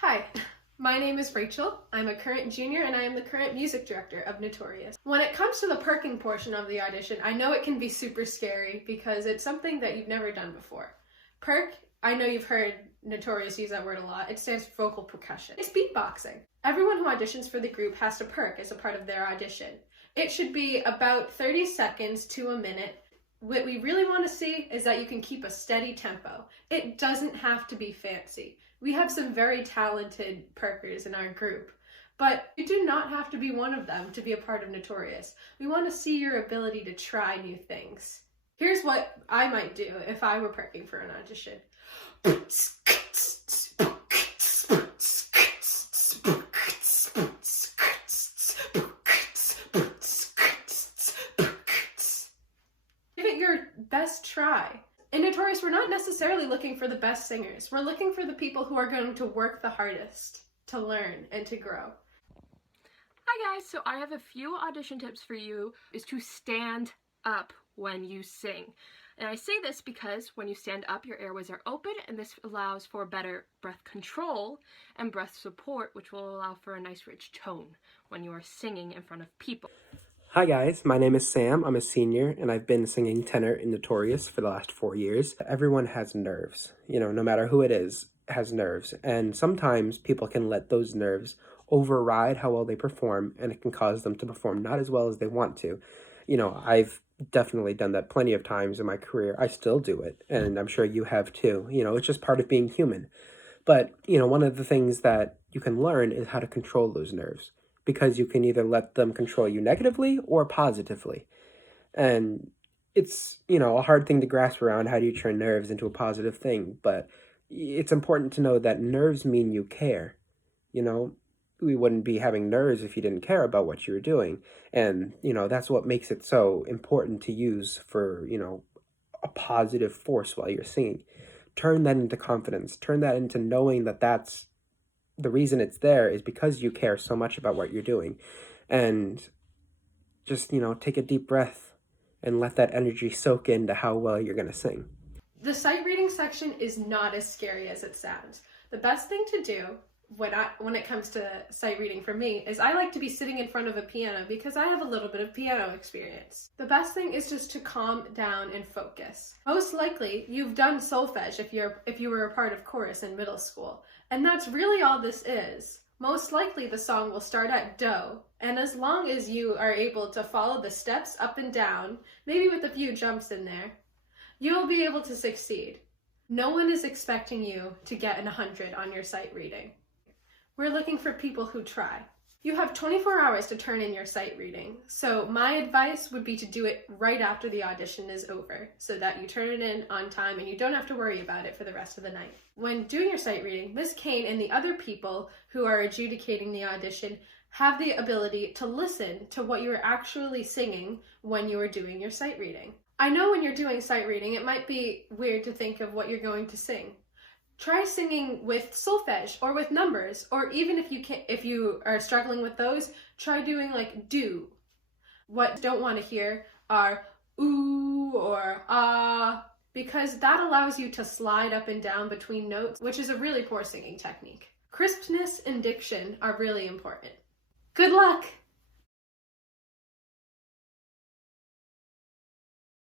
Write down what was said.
Hi, my name is Rachel. I'm a current junior and I am the current music director of NOTEorious. When it comes to the perking portion of the audition, I know it can be super scary because it's something that you've never done before. Perk, I know you've heard NOTEorious use that word a lot. It stands for vocal percussion. It's beatboxing. Everyone who auditions for the group has to perk as a part of their audition. It should be about 30 seconds to a minute. What we really want to see is that you can keep a steady tempo. It doesn't have to be fancy. We have some very talented perkers in our group, but you do not have to be one of them to be a part of NOTEorious. We want to see your ability to try new things. Here's what I might do if I were perking for an audition. Give it your best try. In NOTEorious, we're not necessarily looking for the best singers. We're looking for the people who are going to work the hardest to learn and to grow. Hi guys, so I have a few audition tips for you is to stand up when you sing. And I say this because when you stand up, your airways are open, and this allows for better breath control and breath support, which will allow for a nice rich tone when you are singing in front of people. Hi guys, my name is Sam. I'm a senior and I've been singing tenor in NOTEorious for the last 4 years. Everyone has nerves, no matter who it is, has nerves. And sometimes people can let those nerves override how well they perform, and it can cause them to perform not as well as they want to. I've definitely done that plenty of times in my career. I still do it, and I'm sure you have too. It's just part of being human. But, one of the things that you can learn is how to control those nerves, because you can either let them control you negatively or positively. And it's, a hard thing to grasp around. How do you turn nerves into a positive thing? But it's important to know that nerves mean you care. We wouldn't be having nerves if you didn't care about what you were doing. And, that's what makes it so important to use for, a positive force while you're singing. Turn that into confidence. Turn that into knowing that that's the reason it's there is because you care so much about what you're doing. And just, take a deep breath and let that energy soak into how well you're going to sing. The sight reading section is not as scary as it sounds. The best thing to do when it comes to sight reading for me is I like to be sitting in front of a piano because I have a little bit of piano experience. The best thing is just to calm down and focus. Most likely you've done solfege if you were a part of chorus in middle school, and that's really all this is. Most likely the song will start at do, and as long as you are able to follow the steps up and down, maybe with a few jumps in there, you'll be able to succeed. No one is expecting you to get an 100 on your sight reading. We're looking for people who try. You have 24 hours to turn in your sight reading, so my advice would be to do it right after the audition is over so that you turn it in on time and you don't have to worry about it for the rest of the night. When doing your sight reading, Ms. Kane and the other people who are adjudicating the audition have the ability to listen to what you are actually singing when you are doing your sight reading. I know when you're doing sight reading, it might be weird to think of what you're going to sing. Try singing with solfege or with numbers, or even if you are struggling with those, try doing like do. What you don't want to hear are ooh or ah, because that allows you to slide up and down between notes, which is a really poor singing technique. Crispness and diction are really important. Good luck!